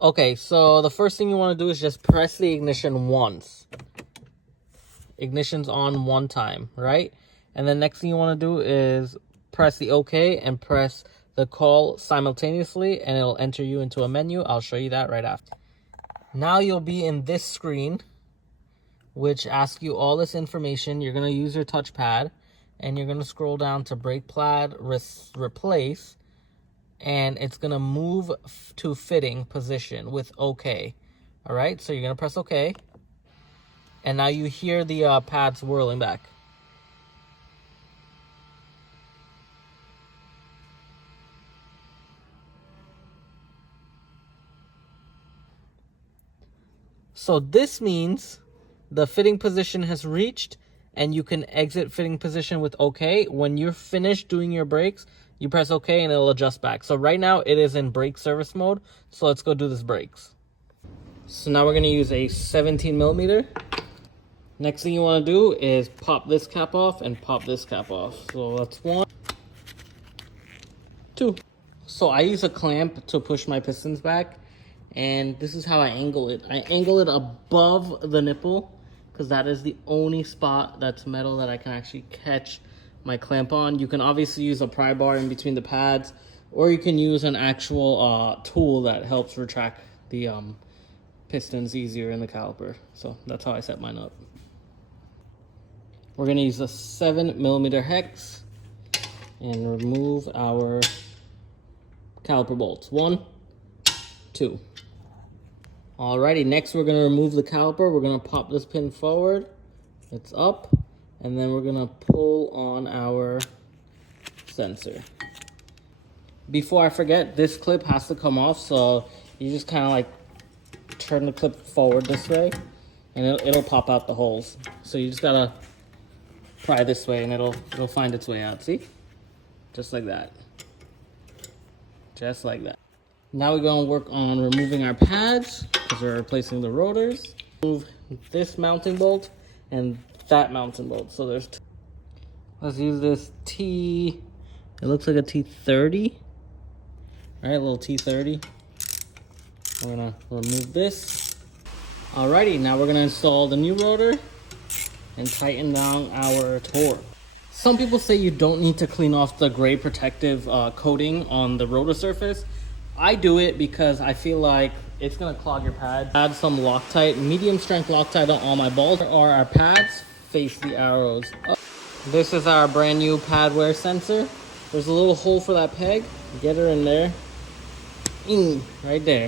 Okay, so the first thing you want to do is just press the ignition once. Ignition's on one time, right? And then next thing you want to do is press the OK and press the call simultaneously, and it'll enter you into a menu. I'll show you that right after. Now you'll be in this screen, which asks you all this information. You're going to use your touchpad, and you're going to scroll down to brake pad replace, and it's going to move to fitting position with OK. All right, so you're going to press OK. And now you hear the pads whirling back. So this means the fitting position has reached and you can exit fitting position with OK. When you're finished doing your brakes, you press OK and it'll adjust back. So right now it is in brake service mode. So let's go do this brakes. So now we're going to use a 17 millimeter. Next thing you want to do is pop this cap off and pop this cap off. So that's 1, 2. So I use a clamp to push my pistons back, and this is how I angle it. I angle it above the nipple because that is the only spot that's metal that I can actually catch my clamp on. You can obviously use a pry bar in between the pads, or you can use an actual tool that helps retract the pistons easier in the caliper. So that's how I set mine up. We're going to use a 7 millimeter hex and remove our caliper bolts. 1, 2. Alrighty, next we're going to remove the caliper. We're going to pop this pin forward. It's up. And then we're going to pull on our sensor. Before I forget, this clip has to come off. So you just kind of like turn the clip forward this way, and it'll pop out the holes. So you just got to pry this way and it'll find its way out. See? Just like that. Just like that. Now we're going to work on removing our pads because we're replacing the rotors. Remove this mounting bolt and that mounting bolt. So there's two. Let's use this T. It looks like a T30. All right, a little T30. We're going to remove this. Alrighty, now we're going to install the new rotor and tighten down our torque. Some people say you don't need to clean off the gray protective coating on the rotor surface. I do it because I feel like it's gonna clog your pads. Add some Loctite, medium strength Loctite on all my balls. Or our pads face the arrows up. This is our brand new pad wear sensor. There's a little hole for that peg. Get her in there. Right there.